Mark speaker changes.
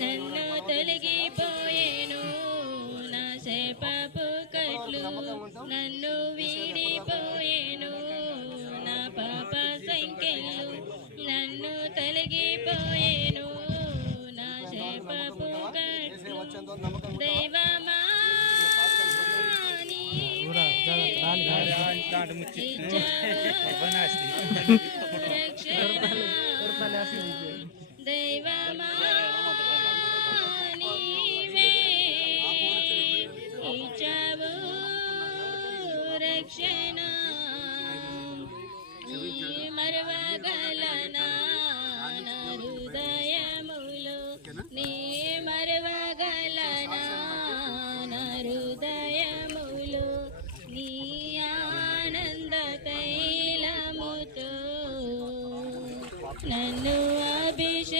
Speaker 1: నన్ను తొలగిపోయేను. నా శపపు కట్లు నన్ను వీడిపోయేను. నా పాప సంఖ్యలు నన్ను తొలగిపోయేను. నా శపపు కట్లు దైవమా దైవమా రక్షణ నీ మరవగలనా హృదయములో నీ మరవగలనా నా హృదయములో నీ ఆనంద కైలముతో నన్ను అభిషేకించుమయా